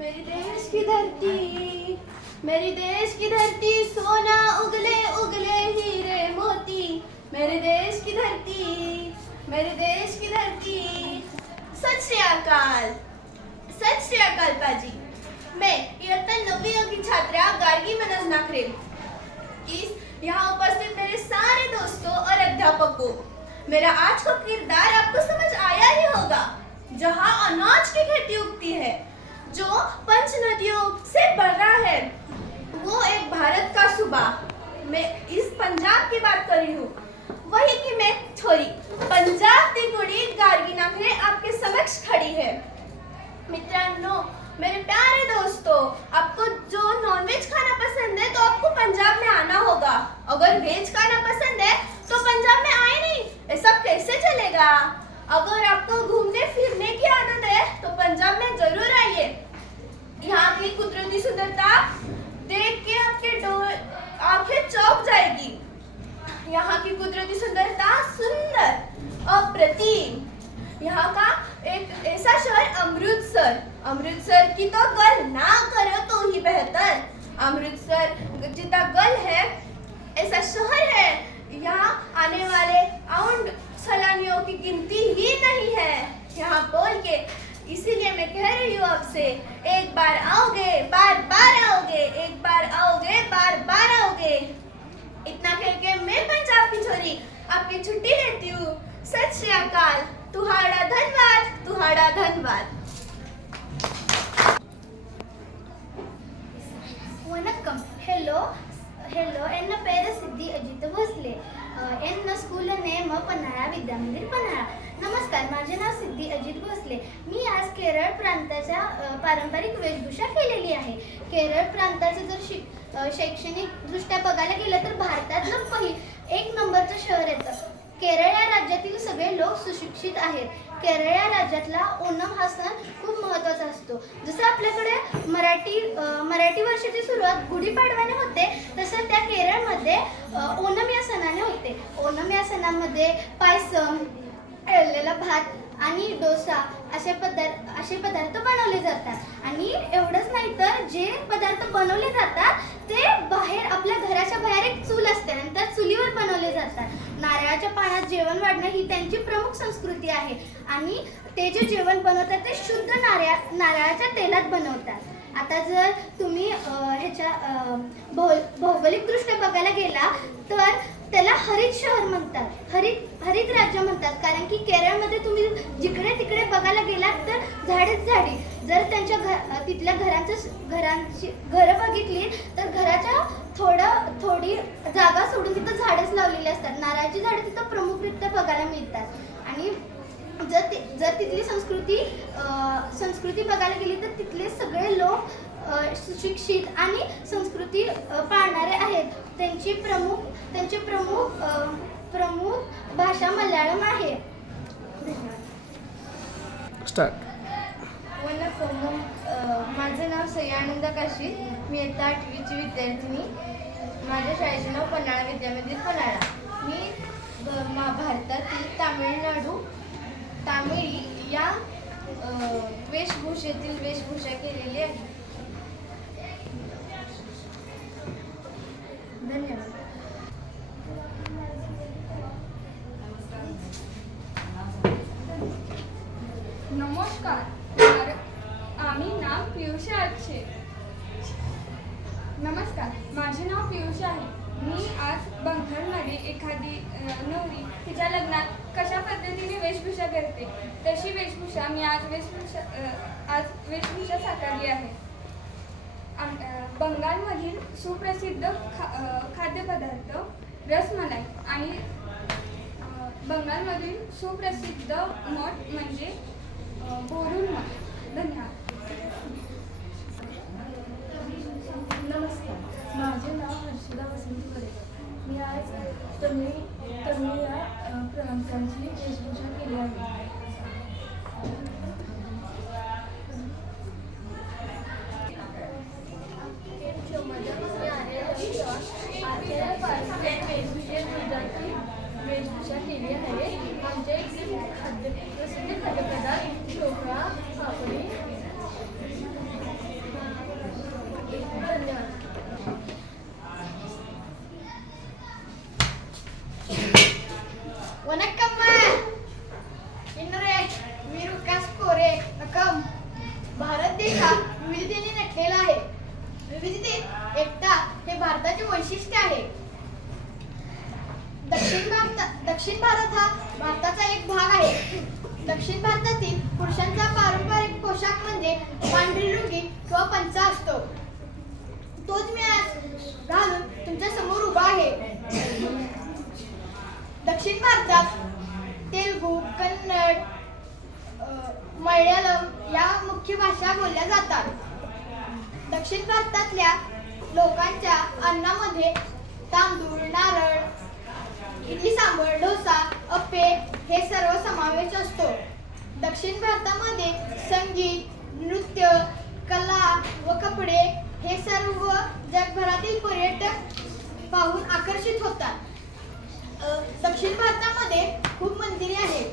मेरी देश की धरती, मेरी देश की धरती, सोना उगले उगले हीरे मोती। मेरे देश की धरती, मेरे देश की धरती। सत श्री अकाल, सत श्री अकाल पाजी। मैं इयत्ता नवी की छात्रा, गार्गी मनोज नाखरे इस यहाँ उपस्थित मेरे सारे दोस्तों और अध्यापकों, मेरा आज का किरदार आपको समझ आया ही होगा, जहाँ अनाज की खेती उगती है। जो पंच नदियों से भरा है। वो एक भारत का सूबा। मैं इस पंजाब की बात कर रही हूँ। वही की मैं छोरी पंजाब की कुड़ी गार्गी नाखरे आपके समक्ष खड़ी है। मित्रांनो, मेरे प्यारे दोस्तों, आपको जो नॉनवेज खाना पसंद है तो आपको पंजाब में आना होगा। अगर वेज खाना पसंद है तो पंजाब में आए नहीं। ऐसा कैसे चलेगा? अगर आपको घूमने फिरने की आदत है तो पंजाब में ज़रूर आइए। यहाँ की कुदरती सुंदरता देख के आपके आंखें चौक जाएगी। यहाँ की कुदरती सुंदरता सुंदर अप्रतिम यहाँ का एक ऐसा शहर अमृतसर। अमृतसर की तो गल ना करो तो ही बेहतर अमृतसर जितना गल है ऐसा शहर है यहाँ आने वाले आउंड सैलानियों की गिनती ही नहीं है यहाँ बोल के इसीलिए मैं कह रही हूँ आपसे एक बार आओगे बार बार आओगे एक बार आओगे बार बार आओगे इतना कह के मैं पंजाब की छोरी आपकी छुट्टी लेती हूँ सत श्री अकाल तुहाड़ा धन्यवाद तुहाड़ा धन्यवाद வணக்கம் ஹலோ ஹலோ என்ன பேரு Siddhi Ajit Bhosale uh, and school name Panhala Vidyamandir Panhala नमस्कार माझे नाव सिद्धी अजित भोसले मी आज केरळ प्रांताच्या अ, पारंपरिक वेशभूषा केलेली आहे केरळ प्रांताचं जर शिक अ, शैक्षणिकदृष्ट्या बघायला गेलं तर भारतातलं पहि एक नंबरचं शहर येतं केरळ या राज्यातील सगळे लोक सुशिक्षित आहेत. केरळ या राज्यातला ओणम हा सण खूप महत्त्वाचा असतो. जसं आपल्याकडे मराठी मराठी वर्षाची सुरुवात गुढीपाडव्याने होते तसं त्या केरळमध्ये ओणम या सणाने होते. ओणम या सणामध्ये पायसम तळलेला भात आणि डोसा असे पदार्थ असे पदार्थ बनवले जातात. आणि एवढंच नाही तर जे पदार्थ बनवले जातात ते बाहेर आपल्या घराच्या बाहेर एक चूल असते. आणि त्या चुलीवर बनवले जातात. नारळाच्या पाण्यात जेवण वाढणं ही त्यांची प्रमुख संस्कृती आहे. आणि ते जे जेवण बनवतात ते शुद्ध नारळा नारळाच्या तेलात बनवतात. आता जर तुम्ही ह्याच्या भौ भौगोलिकदृष्ट्या बघायला गेला तर त्याला हरित शहर म्हणतात. हरित हरित राज्य म्हणतात. कारण की केरळमध्ये तुम्ही जिकडे तिकडे बघायला गेलात तर झाडेच झाडी. जर त्यांच्या घर तिथल्या घरांचं घरांची घरं बघितली तर घराच्या थोडं थोडी जागा सोडून तिथं झाडेच लावलेली असतात. नारळाची झाडे तिथं प्रमुखरित्या बघायला मिळतात. आणि जर ति जर तिथली संस्कृती संस्कृती बघायला गेली तर तिथले सगळे लोक सुशिक्षित आणि संस्कृती पाळणारे आहेत. त्यांची प्रमुख त्यांची प्रमुख प्रमुख भाषा मल्याळम आहे. स्टार्ट वनकोम माझं नाव सह्यानंद काशी. मी इयत्ता आठवीची विद्यार्थिनी माझ्या शाळेचे नाव पन्हाळा विद्यामंदिर पन्हाळा. मी भारतातील तामिळनाडू तामिळी या वेशभूषेतील वेशभूषा केलेली आहे. नमस्कार. माझे नाव पियुष आहे. मी आज बंगालमध्ये एखादी नवरी तिच्या लग्नात कशा पद्धतीने वेशभूषा करते? तशी वेशभूषा मी आज वेशभूषा आज वेशभूषा साकारली आहे. आम- बंगालमधील सुप्रसिद्ध खा खाद्यपदार्थ रसमलाई आणि बंगालमधील सुप्रसिद्ध मठ म्हणजे अ, बोरुल मठ. धन्यवाद नमस्कार माझे वसंत मी आज तमिळ तमिळ या प्रांतांची वेशभूषा केली आहे वेशभूषा केली आहे आमच्या इथे खाद्य प्रसिद्ध खाद्यपदार्थ ढोकळा पापड देश हा विविधतेने नटलेला आहे. विविधतेत एकता हे भारताचे वैशिष्ट्य आहे. दक्षिण भारत दक्षिण भारत हा भारताचा एक भाग आहे. दक्षिण भारतातील पुरुषांचा पारंपरिक पोशाख म्हणजे पांढरी लुंगी किंवा पंचा असतो. तोच मी आज घालून तुमच्यासमोर उभा आहे. दक्षिण भारतात तेलगू कन्नड मल्याळम या मुख्य भाषा बोलल्या जातात. दक्षिण भारतातल्या लोकांच्या अन्नामध्ये तांदूळ नारळ इडली सांबर डोसा अप्पे हे सर्व समावेश असतो. दक्षिण भारतामध्ये संगीत नृत्य कला व कपडे हे सर्व जगभरातील पर्यटक पाहून आकर्षित होतात. दक्षिण भारतामध्ये खूप मंदिरे आहेत.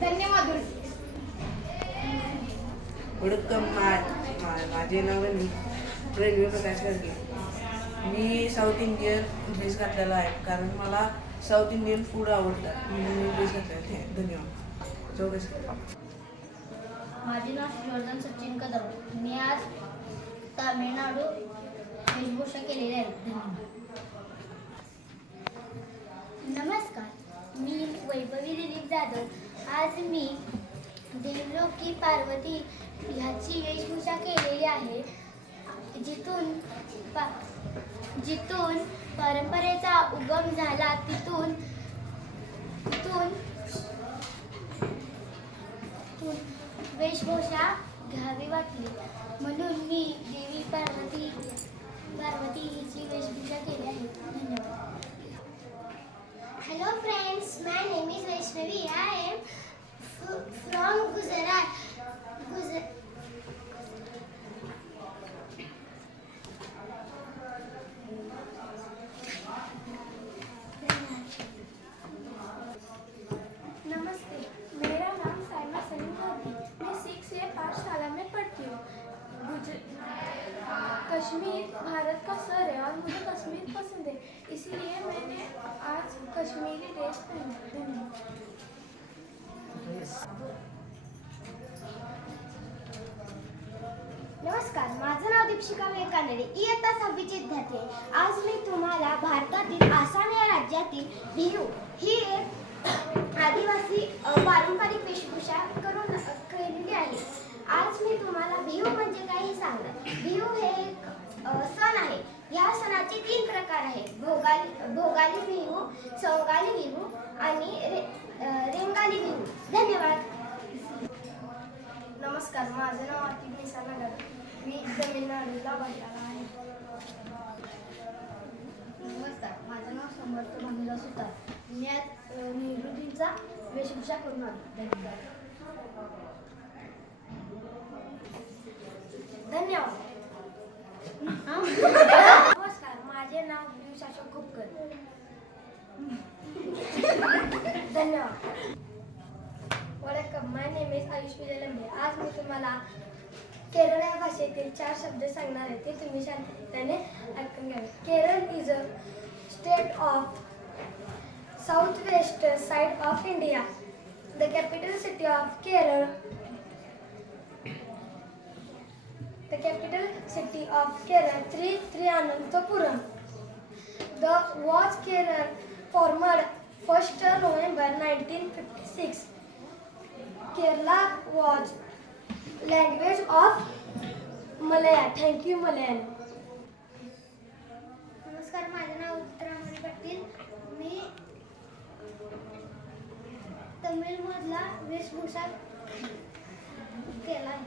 धन्यवाद. वडक्कम मा माझे नाव आहे रेल्वे प्रकाश करते मी साऊथ इंडियन ड्रेस घातलेला आहे. कारण मला साऊथ इंडियन फूड आवडतात म्हणून मी ड्रेस घातलेला आहे. धन्यवाद. चौकस माझे नाव श्रीवर्धन सचिन कदम. मी आज तामिळनाडू वेशभूषा केलेली आहे. नमस्कार. मी वैभवी दिलीप जाधव. आज मी देवलोकी पार्वती ह्याची वेशभूषा केलेली आहे. जिथून पा जिथून परंपरेचा उगम झाला तिथून तिथून तिथून वेशभूषा घ्यावी वाटली. म्हणून मी देवी पार्वती पार्वती हिची वेशभूषा केली आहे. धन्यवाद. Hello friends my name is Vaishnavi I am from Gujarat नमस्ते मेरा नाम साइमा सलीम होगी मैं सिक्स से पाठशाला में पढ़ती हूँ। कश्मीर भारत का सर है और मुझे कश्मीर पसंद है इसीलिए मैंने आज कश्मीरी ड्रेस पहना शिक्षिका कानडे इयत्ता सहावीचे विद्यार्थी आहे. आज मी तुम्हाला भारतातील आसाम या राज्यातील बिहू ही एक आदिवासी पारंपरिक वेशभूषा करून केलेली आहे. आज मी तुम्हाला बिहू म्हणजे काय हे सांगणार. बिहू हे एक सण आहे. या सणाचे तीन प्रकार आहेत. भोगाली भोगाली बिहू सौगाली बिहू आणि रे रेंगाली बिहू धन्यवाद. नमस्कार माझं नाव आतिफ निसा नगर मी तमिळनाडूला बघायला आहे नमस्कार माझं नाव समर्थ भानुला सुतार मी आज अ, नेहरूजींचा वेशभूषा करून आलो धन्यवाद धन्यवाद नमस्कार माझे नाव पियुष अशोक खोपकर धन्यवाद वडक्कम my name is Ayush Vijay Lambe आज मी तुम्हाला केरळ या भाषेतील चार शब्द सांगणार आहे ते तुम्ही शांततेने ऐकून घ्यावे Kerala is a state of south west side of India the capital city of Kerala the capital city of Kerala three three Ananthapuram The was Kerala formed 1st November 1956. Kerala was language of Malayalam thank you you, नमस्कार माझे नाव उत्तरामणी पाटील. मी तमिळमधला वेशभूषा केला आहे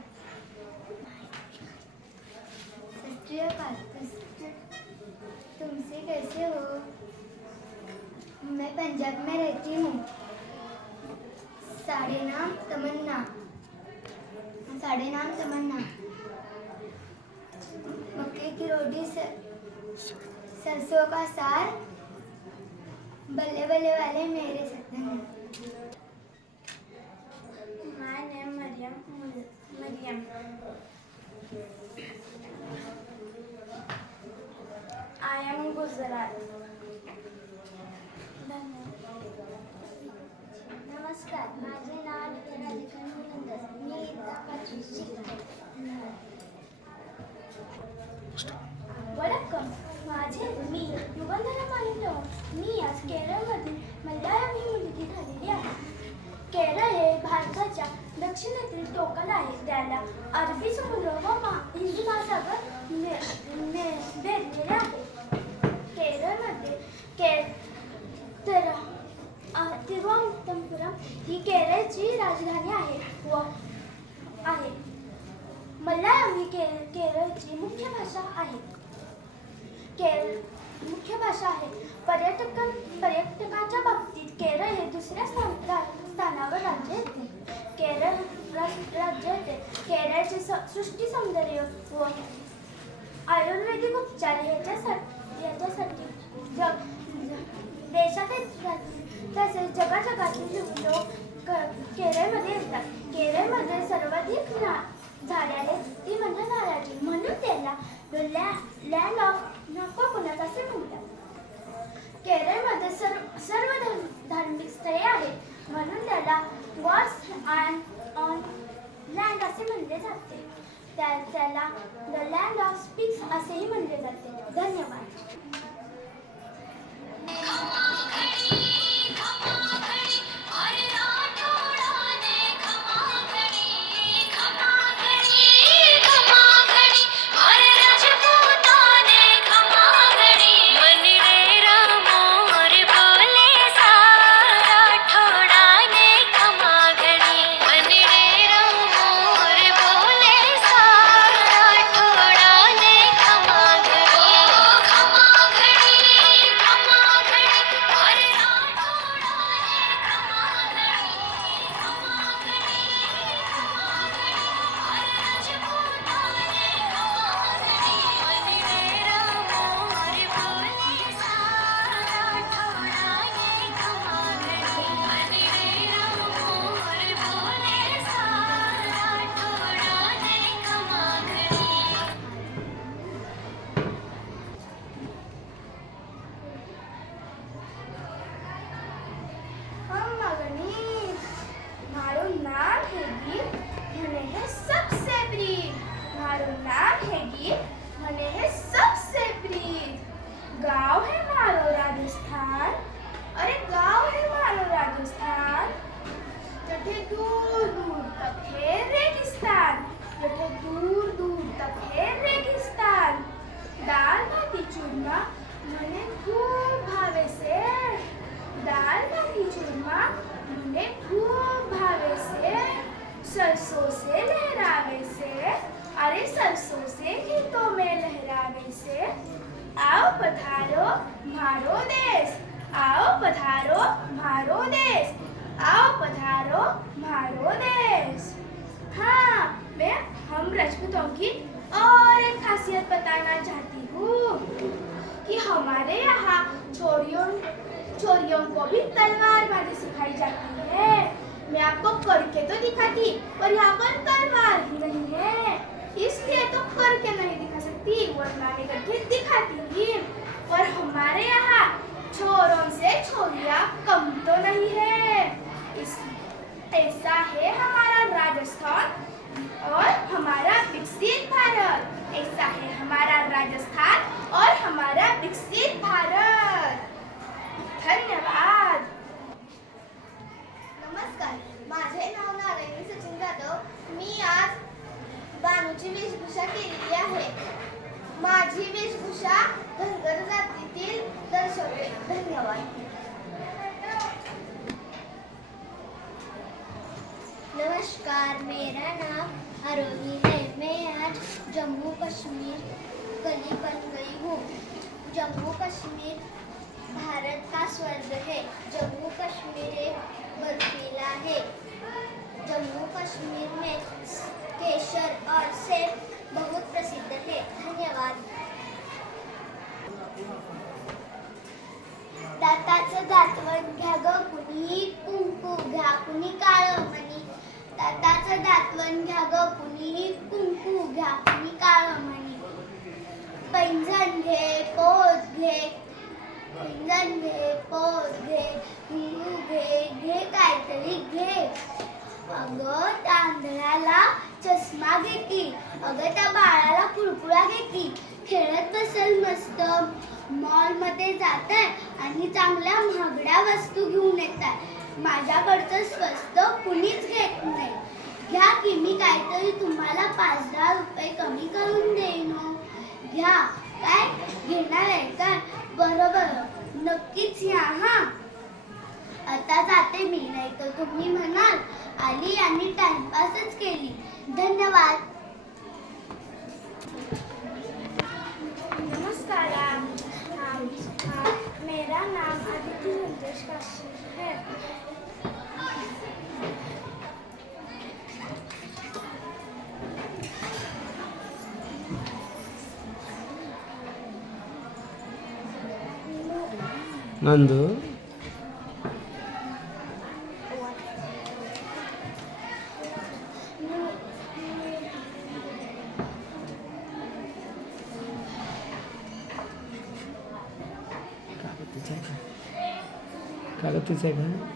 तुमसे कैसे हो? मैं पंजाब में रहती हूँ। साडी नाम तमन्ना। साड़े नाम तमन्ना मक्के की रोटी सरसों का सार बल्ले बल्ले वाले मेरे. I am Gujarat. नमस्कार माझे नाव वडक्कम माझे मी युगंधरा मानिलो मी आज केरळमध्ये मल्याळम ही मुलगी झालेली आहे. केरळ हे भारताच्या दक्षिणेतील टोकाला आहे. त्याला अरबी समुद्र व केरळचे स- सृष्टी सौंदर्य व आयुर्वेदिक उपचार ह्याच्यासाठी याच्यासाठी जग देशातील तसेच जगाजगातील लोक क- केरळमध्ये येतात. केरळमध्ये सर्वाधिक ना झाडे आहेत ती म्हणजे नारळाची म्हणून त्याला लँड ऑफ कोकोनट असे म्हणतात. केरळमध्ये सर्व सर्व धर्म धार्मिक स्थळे आहेत. म्हणून त्याला गॉड्स अँड ऑन लँड असे म्हणले जाते. त्या त्याला द लँड ऑफ स्पीक्स असेही म्हणले जाते. पधारो मारो देश। आओ पधारो मारो देश। हाँ मैं हम राजपूतों की और एक खासियत बताना चाहती हूँ कि हमारे यहाँ छोरियों छोरियों को भी तलवारबाजी सिखाई जाती है। मैं आपको करके तो दिखाती, पर यहाँ पर तलवार ही नहीं है। इसलिए तो करके नहीं दिखा सकती, वरना मैं करके दिखाती और हमारे यहाँ छोरों से छोरियाँ कम तो नहीं है। ऐसा है हमारा राजस्थान और हमारा विकसित भारत। ऐसा है हमारा राजस्थान और हमारा विकसित भारत। धन्यवाद। नमस्कार, माझे नाव नारायणी सचिन जाधव. मी आज बानूची वेशभूषा केलेली आहे. माझी वेशभूषा धनगर जातीतील दर्शवते. धन्यवाद. नमस्कार मेरा नाम आरोही है. मैं आज जम्मू कश्मीर गली बन गई हूँ. जम्मू कश्मीर भारत का स्वर्ग है. जम्मू कश्मीर एक बर्फीला है. जम्मू कश्मीर में केसर और सेब बहुत प्रसिद्ध है. धन्यवाद दाताचं दातवण घ्या ग कुणी. कुंकू घ्या कुणी काळ म्हणी दाताचं दातवण घ्या ग कुणी. कुंकू घ्या कुणी काळ म्हणी पैंजण घे पोत घे. पैंजण घे पोत घे. कुंकू घे घे काहीतरी घे. अगं तांदळाला चष्मा घे अगं त्या बाळाला कुळकुळा घे खेळत बसल मस्त. मॉलमध्ये आहे आणि चांगल्या महागड्या वस्तू घेऊन येताय. माझ्याकडचं स्वस्त कुणीच घेत नाही. घ्या की मी काहीतरी तुम्हाला पाच दहा रुपये कमी करून देईन हो. घ्या. काय? घेणार आहे काय? बरं नक्कीच या हा. आता जाते मी नाही तर तुम्ही म्हणाल आली आणि टाइमपासच केली. धन्यवाद. नमस्कार मेरा नाम आदित्य संतोष काशी है। नंदू? कागदच आहे का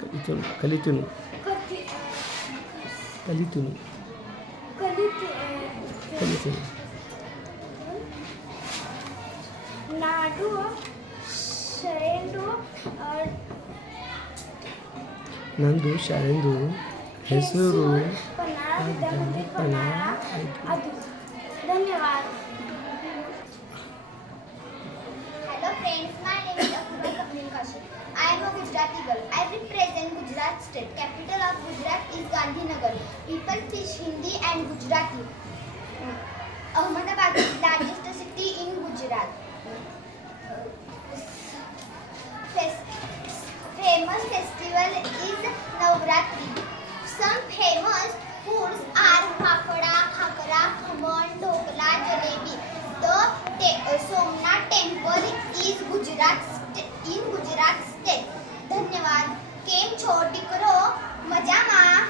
కలితును కలితును కలితును కలితును నాడు శైలు ನಂದು ಶಾಲೆಂದು ಹೆಸರು ಪನಾಳ ವಿದ್ಯಾಮಂದಿರ ಪನಾಳ ಅದು ಧನ್ಯವಾದ Hello friends, my name is Apurva Kapil Kashi. I am a Gujarati girl. I represent Gujarat state. Capital of Gujarat is Gandhinagar. People teach Hindi and Gujarati. Ahmedabad is largest city in Gujarat. Famous festival is Navratri. Some famous foods are fafda, khakra, khaman, dhokla, jalebi. The te- uh, Somnath temple is Gujarat in Gujarat state. ધન્યવાદ કેમ છો દીકરો મજામાં